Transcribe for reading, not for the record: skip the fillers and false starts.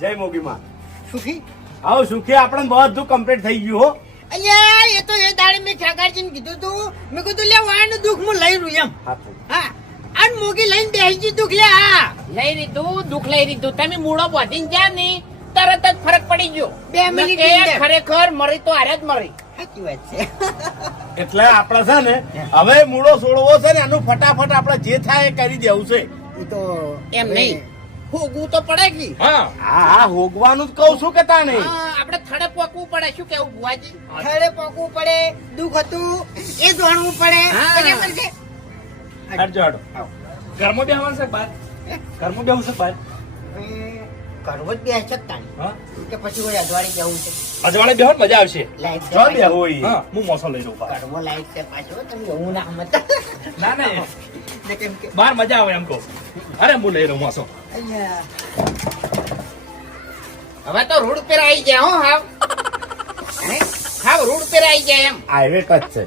જય મોગીમાં. સુખી આવો સુખી આપણે બધું કમ્પ્લીટ થઈ ગયું હો. અહીંયા એ તો એ દાડી મેં ખેગારજીને કીધું તું મેં કીધું લે વાયનું દુઃખ હું લઈ રહ્યું એમ હા અને મોગી લઈને બેસી દીધું લે હા લઈ લીધું દુઃખ લઈ લીધું તમે મૂળો બોધીને જ્યાં નહીં તરત જ ફરક પડી ગયો 2 મિનિટ નકે ની અંદર. ખરેખર મરી તો હારે જ મરી. સાચી વાત છે એટલે આપણે છે ને હવે મૂળો છોડવો છે ને એનું ફટાફટ આપણે જે થાય એ કરી દેવું છે. એ તો એમ નહીં ભોગવું તો પડે કે હા હા હોગવાનું જ કહું છું કે તા નહીં. હા, આપણે થડે પોકવું પડે શું કેવું બુઆજી? થડે પોકવું પડે દુઃખ હતું એ જાણવું પડે હા. બરાબર છે હટજો હટો. ઘરમાં બેહવાનું છે બાર? ઘરમાં બેહવું છે બાર? કરવો જ બે શકતા હા કે પછી કોઈ અજવાળી જવું છે અજવાળે બેહો ને મજા આવશે. લાઈટ જો બેહો ઈ. હું મોસો લઈ રહું બાર. કરવો લાઈટ છે પાછો તમે એવું ના મત ના ના ને કેમ કે બાર મજા આવે એમ કહું. અરે હું લઈ રહું મોસો. અહીંયા હવે તો રોડ ઉપર આવી ગયા હો હાવ હાવ રોડ ઉપર આવી ગયા એમ હાઈવે ટચ છે.